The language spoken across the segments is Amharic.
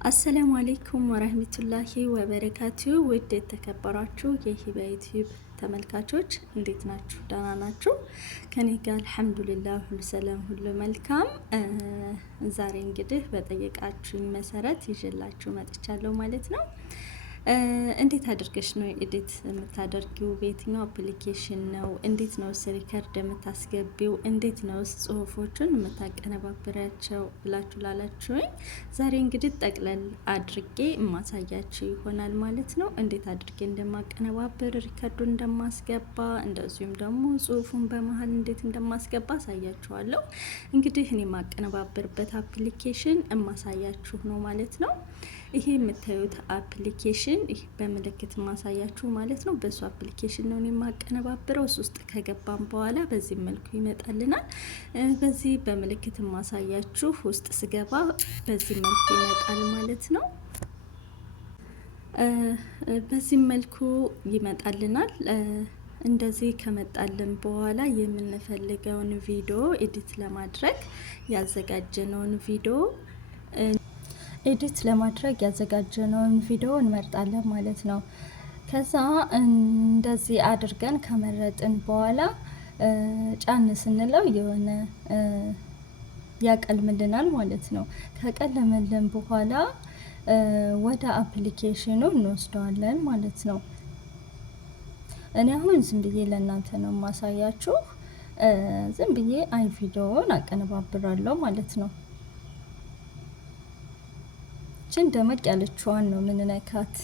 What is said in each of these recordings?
አሰላሙ አሌይኩም ወረህመቱላሂ ወበረካቱ። ውድ የተከበራችሁ የሂባ ዩቲዩብ ተመልካቾች እንዴት ናችሁ? ደህና ናችሁ? ከኔ ጋር አልሐምዱሊላህ ሁሉ ሰላም፣ ሁሉ መልካም። ዛሬ እንግዲህ በጠየቃችሁኝ መሰረት ይዤላችሁ መጥቻለሁ ማለት ነው። እንዴት አድርገሽ ነው ኤዲት የምታደርጊው? በየትኛው አፕሊኬሽን ነው? እንዴት ነው ሪከርድ የምታስገቢው? እንዴት ነው ጽሁፎቹን የምታቀነባብሪያቸው ብላችሁ ላላችሁኝ ዛሬ እንግዲህ ጠቅለል አድርጌ የማሳያችሁ ይሆናል ማለት ነው። እንዴት አድርጌ እንደማቀነባብር፣ ሪከርዱን እንደማስገባ፣ እንደዚሁም ደግሞ ጽሁፉን በመሀል እንዴት እንደማስገባ አሳያችኋለሁ። እንግዲህ እኔ የማቀነባብርበት አፕሊኬሽን የማሳያችሁ ነው ማለት ነው። ይሄ የምታዩት አፕሊኬሽን ይህ በምልክት ማሳያችሁ ማለት ነው። በሱ አፕሊኬሽን ነው የማቀነባብረው። እሱ ውስጥ ከገባን በኋላ በዚህ መልኩ ይመጣልናል። በዚህ በምልክት ማሳያችሁ ውስጥ ስገባ በዚህ መልኩ ይመጣል ማለት ነው። በዚህ መልኩ ይመጣልናል። እንደዚህ ከመጣልን በኋላ የምንፈልገውን ቪዲዮ ኤዲት ለማድረግ ያዘጋጀነውን ቪዲዮ ኤዲት ለማድረግ ያዘጋጀነውን ቪዲዮ እንመርጣለን ማለት ነው። ከዛ እንደዚህ አድርገን ከመረጥን በኋላ ጫን ስንለው የሆነ ያቀልምልናል ማለት ነው። ከቀለመልን በኋላ ወደ አፕሊኬሽኑ እንወስደዋለን ማለት ነው። እኔ አሁን ዝም ብዬ ለእናንተ ነው ማሳያችሁ። ዝም ብዬ አይ ቪዲዮውን አቀነባብራለሁ ማለት ነው። ችን ደመቅ ያለችዋን ነው ምንነካት።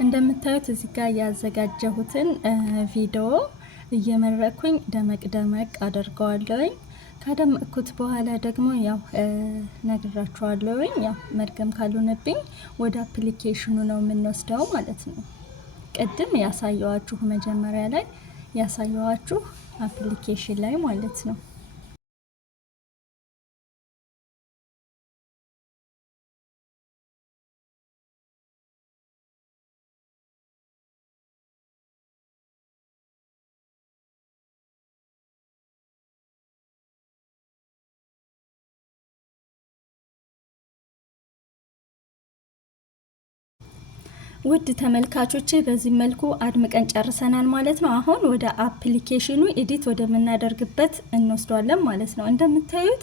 እንደምታዩት እዚህ ጋር ያዘጋጀሁትን ቪዲዮ እየመረኩኝ ደመቅ ደመቅ አደርገዋለሁኝ። ካደመቅኩት በኋላ ደግሞ ያው ነግራችኋለሁኝ። ያው መድገም ካልሆነብኝ ወደ አፕሊኬሽኑ ነው የምንወስደው ማለት ነው። ቅድም ያሳየዋችሁ መጀመሪያ ላይ ያሳየዋችሁ አፕሊኬሽን ላይ ማለት ነው። ውድ ተመልካቾቼ በዚህ መልኩ አድምቀን ጨርሰናል ማለት ነው። አሁን ወደ አፕሊኬሽኑ ኤዲት ወደምናደርግበት እንወስደዋለን ማለት ነው። እንደምታዩት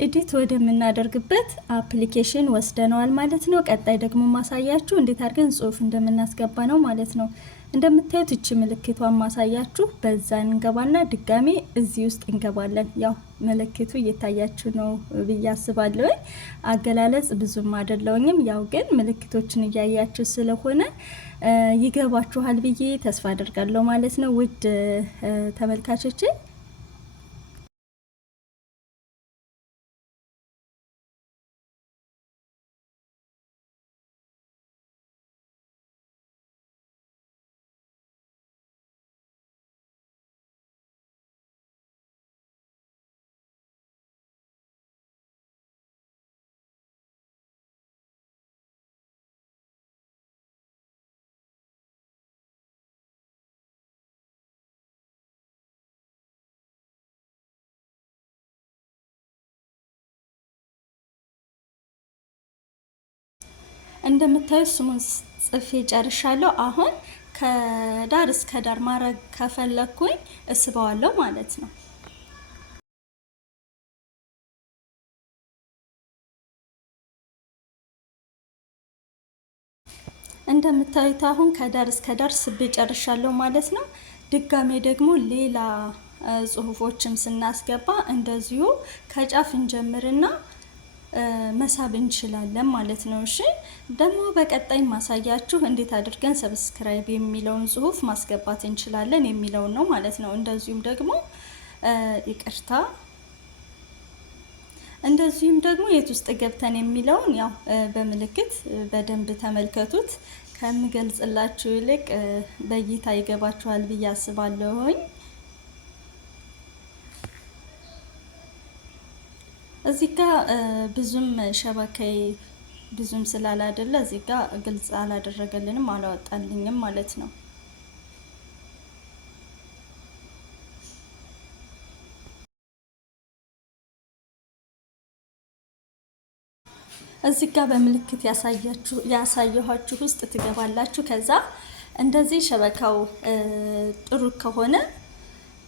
ኤዲት ወደምናደርግበት አፕሊኬሽን ወስደነዋል ማለት ነው። ቀጣይ ደግሞ ማሳያችሁ እንዴት አድርገን ጽሁፍ እንደምናስገባ ነው ማለት ነው። እንደምታዩት እቺ ምልክቷን ማሳያችሁ በዛ እንገባና ድጋሜ እዚህ ውስጥ እንገባለን። ያው ምልክቱ እየታያችሁ ነው ብዬ አስባለሁ። አገላለጽ ብዙም አይደለውኝም። ያው ግን ምልክቶችን እያያችሁ ስለሆነ ይገባችኋል ብዬ ተስፋ አደርጋለሁ ማለት ነው። ውድ ተመልካቾቼ እንደምታዩት ስሙን ጽፌ ጨርሻለሁ። አሁን ከዳር እስከ ዳር ማድረግ ከፈለኩኝ እስበዋለሁ ማለት ነው። እንደምታዩት አሁን ከዳር እስከ ዳር ስቤ ጨርሻለሁ ማለት ነው። ድጋሜ ደግሞ ሌላ ጽሁፎችም ስናስገባ እንደዚሁ ከጫፍ እንጀምርና መሳብ እንችላለን ማለት ነው። እሺ ደግሞ በቀጣይ ማሳያችሁ እንዴት አድርገን ሰብስክራይብ የሚለውን ጽሁፍ ማስገባት እንችላለን የሚለውን ነው ማለት ነው። እንደዚሁም ደግሞ ይቅርታ፣ እንደዚሁም ደግሞ የት ውስጥ ገብተን የሚለውን ያው በምልክት በደንብ ተመልከቱት። ከምገልጽላችሁ ይልቅ በእይታ ይገባችኋል ብዬ አስባለሁኝ። እዚህ ጋር ብዙም ሸበካይ ብዙም ስላለ አይደለ እዚህ ጋር ግልጽ አላደረገልንም አላወጣልኝም ማለት ነው። እዚህ ጋር በምልክት ያሳየኋችሁ ውስጥ ትገባላችሁ። ከዛ እንደዚህ ሸበካው ጥሩ ከሆነ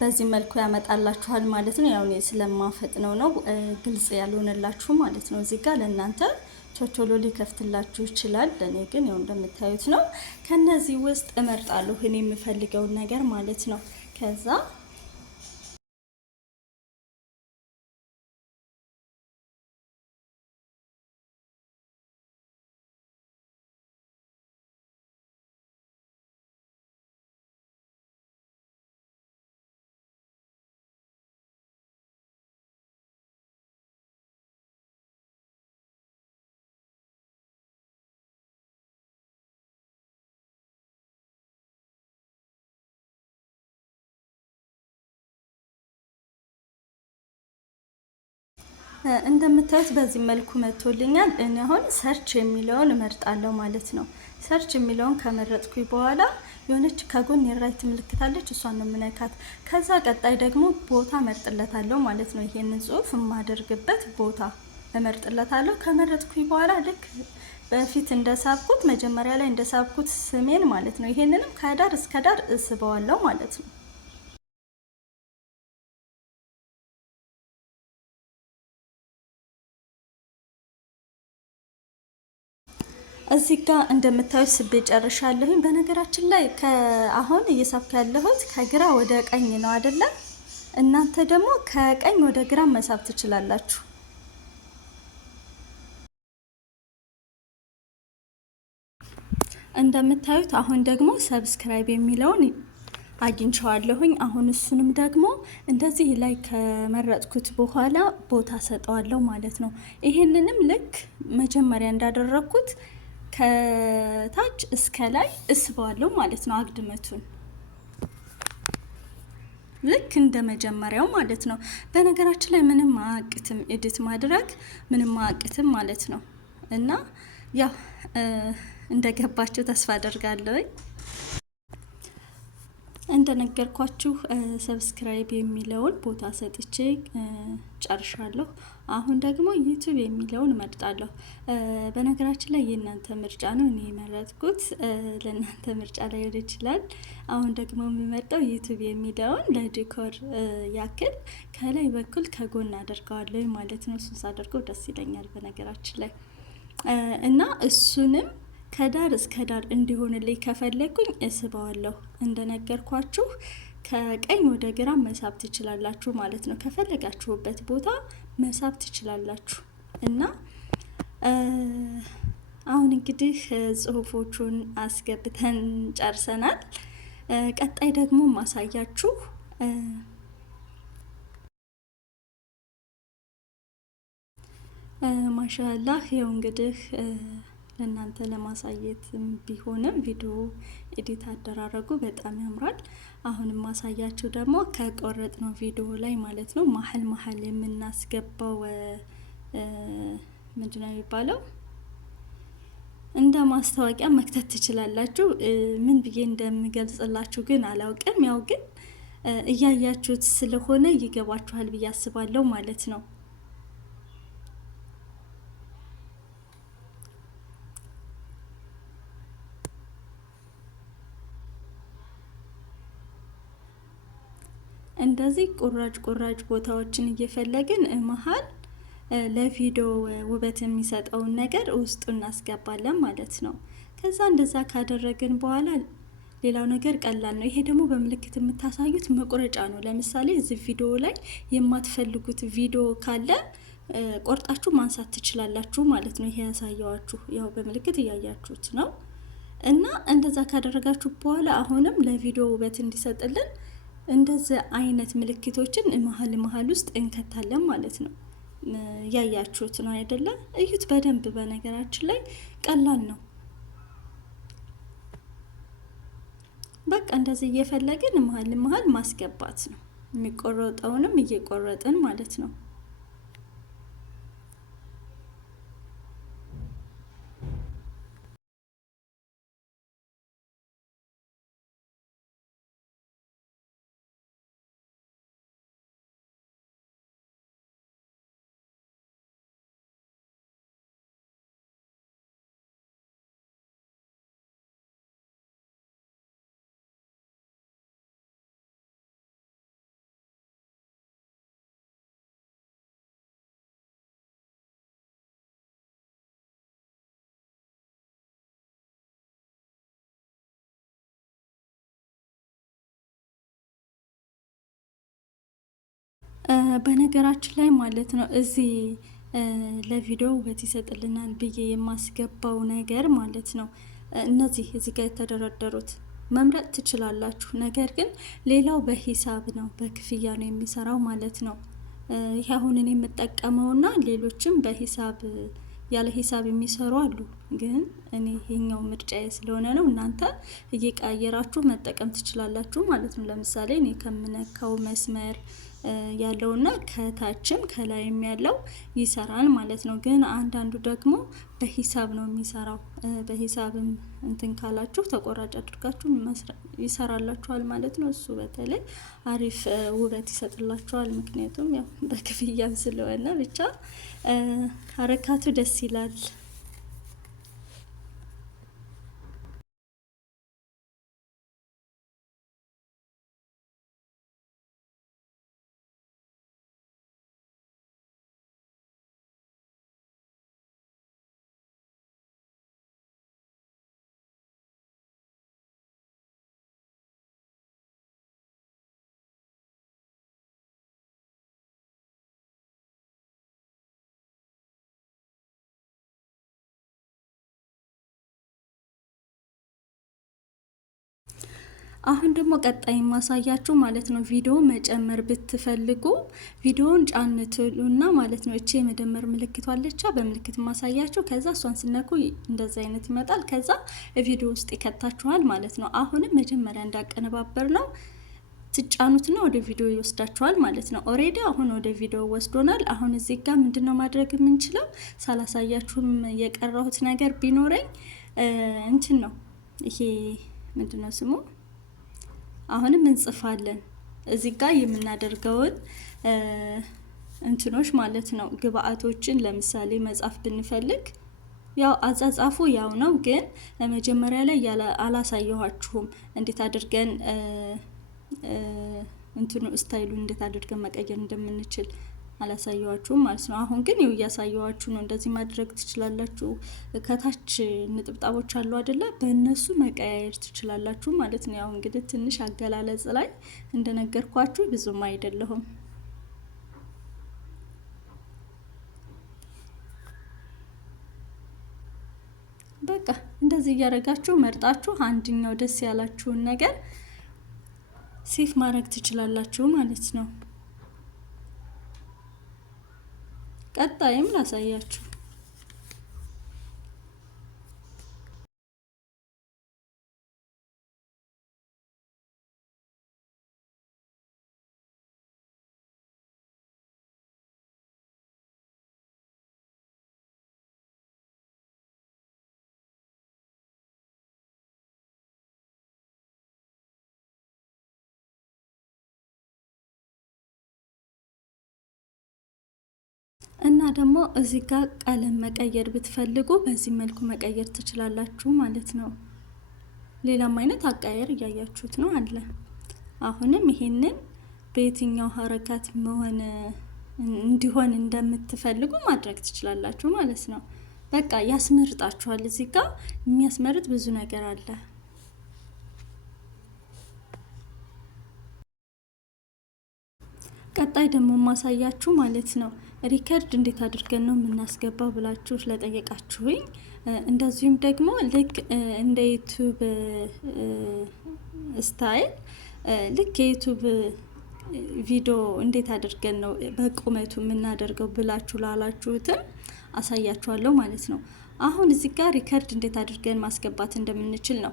በዚህ መልኩ ያመጣላችኋል ማለት ነው። ያው እኔ ስለማፈጥነው ነው ግልጽ ያልሆነላችሁ ማለት ነው። እዚህ ጋር ለእናንተ ቾቾሎ ሊከፍትላችሁ ይችላል። ለእኔ ግን ያው እንደምታዩት ነው። ከነዚህ ውስጥ እመርጣለሁ እኔ የምፈልገውን ነገር ማለት ነው። ከዛ እንደምታዩት በዚህ መልኩ መጥቶልኛል። እኔ አሁን ሰርች የሚለውን እመርጣለሁ ማለት ነው። ሰርች የሚለውን ከመረጥኩኝ በኋላ የሆነች ከጎን የራይት ምልክታለች፣ እሷን ነው የምነካት። ከዛ ቀጣይ ደግሞ ቦታ እመርጥለታለሁ ማለት ነው። ይሄንን ጽሁፍ የማደርግበት ቦታ እመርጥለታለሁ። ከመረጥኩኝ በኋላ ልክ በፊት እንደሳብኩት መጀመሪያ ላይ እንደሳብኩት ስሜን ማለት ነው። ይሄንንም ከዳር እስከ ዳር እስበዋለሁ ማለት ነው። እዚህ ጋር እንደምታዩት ስቤ ጨርሻለሁኝ። በነገራችን ላይ አሁን እየሳብኩ ያለሁት ከግራ ወደ ቀኝ ነው አይደለ? እናንተ ደግሞ ከቀኝ ወደ ግራ መሳብ ትችላላችሁ። እንደምታዩት አሁን ደግሞ ሰብስክራይብ የሚለውን አግኝቼዋለሁኝ። አሁን እሱንም ደግሞ እንደዚህ ላይ ከመረጥኩት በኋላ ቦታ ሰጠዋለሁ ማለት ነው። ይሄንንም ልክ መጀመሪያ እንዳደረኩት ከታች እስከ ላይ እስበዋለሁ ማለት ነው። አግድመቱን ልክ እንደ መጀመሪያው ማለት ነው። በነገራችን ላይ ምንም አያቅትም ኤዲት ማድረግ ምንም አያቅትም ማለት ነው። እና ያው እንደገባችሁ ተስፋ አደርጋለሁ። እንደነገርኳችሁ ሰብስክራይብ የሚለውን ቦታ ሰጥቼ ጨርሻለሁ። አሁን ደግሞ ዩቲዩብ የሚለውን እመርጣለሁ። በነገራችን ላይ የእናንተ ምርጫ ነው። እኔ የመረጥኩት ለእናንተ ምርጫ ላይ ሊሆን ይችላል። አሁን ደግሞ የምመርጠው ዩቲዩብ የሚለውን ለዲኮር ያክል ከላይ በኩል ከጎን አደርገዋለሁ ማለት ነው። እሱን ሳደርገው ደስ ይለኛል በነገራችን ላይ እና እሱንም ከዳር እስከ ዳር እንዲሆንልኝ ከፈለኩኝ እስበዋለሁ። እንደነገርኳችሁ ከቀኝ ወደ ግራ መሳብ ትችላላችሁ ማለት ነው። ከፈለጋችሁበት ቦታ መሳብ ትችላላችሁ። እና አሁን እንግዲህ ጽሁፎቹን አስገብተን ጨርሰናል። ቀጣይ ደግሞ ማሳያችሁ ማሻአላህ ያው እንግዲህ ለእናንተ ለማሳየት ቢሆንም ቪዲዮ ኤዲት አደራረጉ በጣም ያምራል። አሁንም ማሳያችሁ ደግሞ ከቆረጥ ነው ቪዲዮ ላይ ማለት ነው መሀል መሀል የምናስገባው ምንድነው የሚባለው እንደ ማስታወቂያ መክተት ትችላላችሁ። ምን ብዬ እንደምገልጽላችሁ ግን አላውቅም። ያው ግን እያያችሁት ስለሆነ ይገባችኋል ብዬ አስባለሁ ማለት ነው። እንደዚህ ቁራጭ ቦታዎችን እየፈለግን መሀል ለቪዲዮ ውበት የሚሰጠውን ነገር ውስጡ እናስገባለን ማለት ነው። ከዛ እንደዛ ካደረግን በኋላ ሌላው ነገር ቀላል ነው። ይሄ ደግሞ በምልክት የምታሳዩት መቁረጫ ነው። ለምሳሌ እዚህ ቪዲዮ ላይ የማትፈልጉት ቪዲዮ ካለ ቆርጣችሁ ማንሳት ትችላላችሁ ማለት ነው። ይሄ ያሳየዋችሁ ያው በምልክት እያያችሁት ነው። እና እንደዛ ካደረጋችሁ በኋላ አሁንም ለቪዲዮ ውበት እንዲሰጥልን እንደዚህ አይነት ምልክቶችን መሀል ውስጥ እንከታለን ማለት ነው። ያያችሁት ነው አይደለ? እዩት በደንብ። በነገራችን ላይ ቀላል ነው። በቃ እንደዚህ እየፈለግን መሀል ማስገባት ነው። የሚቆረጠውንም እየቆረጥን ማለት ነው። በነገራችን ላይ ማለት ነው እዚህ ለቪዲዮ ውበት ይሰጥልናል ብዬ የማስገባው ነገር ማለት ነው እነዚህ እዚህ ጋር የተደረደሩት መምረጥ ትችላላችሁ። ነገር ግን ሌላው በሂሳብ ነው በክፍያ ነው የሚሰራው ማለት ነው። ይሄ አሁን እኔ የምጠቀመውና ሌሎችም በሂሳብ ያለ ሂሳብ የሚሰሩ አሉ። ግን እኔ ይሄኛው ምርጫዬ ስለሆነ ነው። እናንተ እየቀያየራችሁ መጠቀም ትችላላችሁ ማለት ነው። ለምሳሌ እኔ ከምነካው መስመር ያለውና ከታችም ከላይም ያለው ይሰራል ማለት ነው። ግን አንዳንዱ ደግሞ በሂሳብ ነው የሚሰራው። በሂሳብም እንትን ካላችሁ ተቆራጭ አድርጋችሁ ይሰራላችኋል ማለት ነው። እሱ በተለይ አሪፍ ውበት ይሰጥላችኋል። ምክንያቱም ያው በክፍያ ስለሆነ ብቻ ሀረካቱ ደስ ይላል። አሁን ደግሞ ቀጣይ ማሳያችሁ ማለት ነው ቪዲዮ መጨመር ብትፈልጉ ቪዲዮውን ጫን ትሉና ማለት ነው እቺ የመደመር ምልክቷ አለች በምልክት ማሳያችሁ። ከዛ እሷን ስነኩ እንደዛ አይነት ይመጣል። ከዛ ቪዲዮ ውስጥ ይከታችኋል ማለት ነው። አሁንም መጀመሪያ እንዳቀነባበር ነው ትጫኑትና ወደ ቪዲዮ ይወስዳችኋል ማለት ነው። ኦሬዲ አሁን ወደ ቪዲዮ ወስዶናል። አሁን እዚህ ጋር ምንድነው ማድረግ የምንችለው? ሳላሳያችሁም የቀረሁት ነገር ቢኖረኝ እንትን ነው ይሄ ምንድነው ስሙ አሁንም እንጽፋለን እዚህ ጋር የምናደርገውን እንትኖች ማለት ነው። ግብአቶችን ለምሳሌ መጻፍ ብንፈልግ ያው አጻጻፉ ያው ነው፣ ግን መጀመሪያ ላይ አላሳየኋችሁም እንዴት አድርገን እንትኑ ስታይሉን እንዴት አድርገን መቀየር እንደምንችል አላሳየኋችሁም ማለት ነው። አሁን ግን ይኸው እያሳየኋችሁ ነው። እንደዚህ ማድረግ ትችላላችሁ። ከታች ንጥብጣቦች አሉ አይደለ? በእነሱ መቀያየር ትችላላችሁ ማለት ነው። ያው እንግዲህ ትንሽ አገላለጽ ላይ እንደነገርኳችሁ ብዙም አይደለሁም። በቃ እንደዚህ እያደረጋችሁ መርጣችሁ አንድኛው ደስ ያላችሁን ነገር ሴፍ ማድረግ ትችላላችሁ ማለት ነው። ቀጣይም ላሳያችሁ። እና ደግሞ እዚህ ጋር ቀለም መቀየር ብትፈልጉ በዚህ መልኩ መቀየር ትችላላችሁ ማለት ነው። ሌላም አይነት አቀያየር እያያችሁት ነው አለ። አሁንም ይሄንን በየትኛው ሀረካት መሆን እንዲሆን እንደምትፈልጉ ማድረግ ትችላላችሁ ማለት ነው። በቃ ያስመርጣችኋል። እዚህ ጋር የሚያስመርጥ ብዙ ነገር አለ። ቀጣይ ደግሞ ማሳያችሁ ማለት ነው ሪከርድ እንዴት አድርገን ነው የምናስገባው ብላችሁ ለጠየቃችሁኝ፣ እንደዚሁም ደግሞ ልክ እንደ ዩቲዩብ ስታይል ልክ የዩቲዩብ ቪዲዮ እንዴት አድርገን ነው በቁመቱ የምናደርገው ብላችሁ ላላችሁትም አሳያችኋለሁ ማለት ነው። አሁን እዚህ ጋር ሪከርድ እንዴት አድርገን ማስገባት እንደምንችል ነው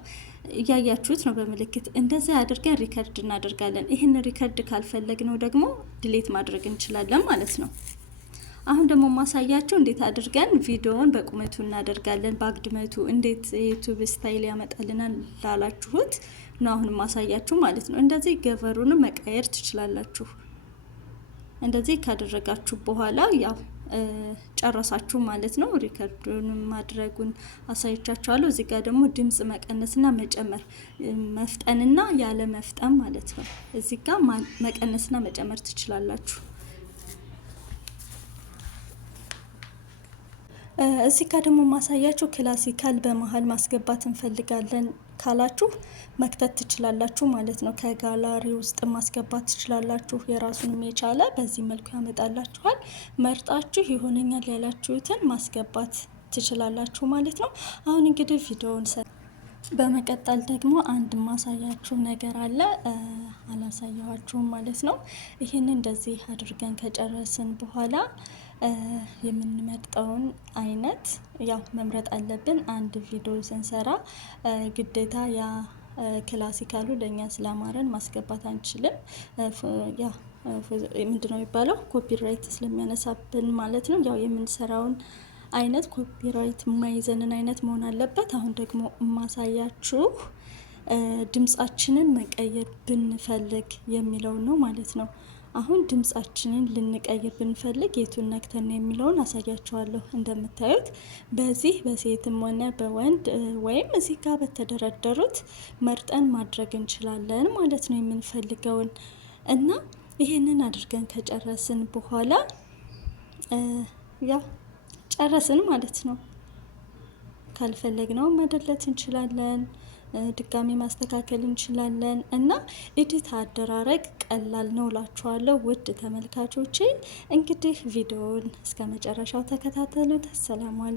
እያያችሁት ነው በምልክት። እንደዛ አድርገን ሪከርድ እናደርጋለን። ይህን ሪከርድ ካልፈለግነው ደግሞ ዲሌት ማድረግ እንችላለን ማለት ነው። አሁን ደግሞ ማሳያችሁ እንዴት አድርገን ቪዲዮውን በቁመቱ እናደርጋለን፣ በአግድመቱ እንዴት የዩቲዩብ ስታይል ያመጣልናል ላላችሁት ነው አሁን ማሳያችሁ ማለት ነው። እንደዚህ ገቨሩን መቀየር ትችላላችሁ። እንደዚህ ካደረጋችሁ በኋላ ያው ጨረሳችሁ ማለት ነው። ሪከርዱን ማድረጉን አሳይቻችኋለሁ። እዚህ ጋር ደግሞ ድምጽ መቀነስና መጨመር፣ መፍጠንና ያለ መፍጠን ማለት ነው። እዚህ ጋር መቀነስና መጨመር ትችላላችሁ። እዚህ ጋር ደግሞ ማሳያችሁ ክላሲካል በመሀል ማስገባት እንፈልጋለን ካላችሁ መክተት ትችላላችሁ ማለት ነው። ከጋላሪ ውስጥ ማስገባት ትችላላችሁ። የራሱንም የቻለ በዚህ መልኩ ያመጣላችኋል። መርጣችሁ ይሆነኛል ያላችሁትን ማስገባት ትችላላችሁ ማለት ነው። አሁን እንግዲህ ቪዲዮውን በመቀጠል ደግሞ አንድ ማሳያችሁ ነገር አለ፣ አላሳያችሁም ማለት ነው። ይህን እንደዚህ አድርገን ከጨረስን በኋላ የምንመርጠውን አይነት ያው መምረጥ አለብን። አንድ ቪዲዮ ስንሰራ ግዴታ ያ ክላሲካሉ ለእኛ ስላማረን ማስገባት አንችልም። ያ ምንድነው የሚባለው ኮፒራይት ስለሚያነሳብን ማለት ነው። ያው የምንሰራውን አይነት ኮፒራይት የማይዘንን አይነት መሆን አለበት። አሁን ደግሞ ማሳያችሁ ድምጻችንን መቀየር ብንፈልግ የሚለውን ነው ማለት ነው። አሁን ድምጻችንን ልንቀይር ብንፈልግ የቱን ነክተን ነው የሚለውን አሳያችኋለሁ። እንደምታዩት በዚህ በሴትም ሆነ በወንድ ወይም እዚህ ጋር በተደረደሩት መርጠን ማድረግ እንችላለን ማለት ነው የምንፈልገውን። እና ይሄንን አድርገን ከጨረስን በኋላ ያው ጨረስን ማለት ነው። ካልፈለግነው መደለት እንችላለን፣ ድጋሚ ማስተካከል እንችላለን። እና ኤዲት አደራረግ ቀላል ነው እላችኋለሁ ውድ ተመልካቾቼ። እንግዲህ ቪዲዮውን እስከ መጨረሻው ተከታተሉት። አሰላሙ አለይኩም።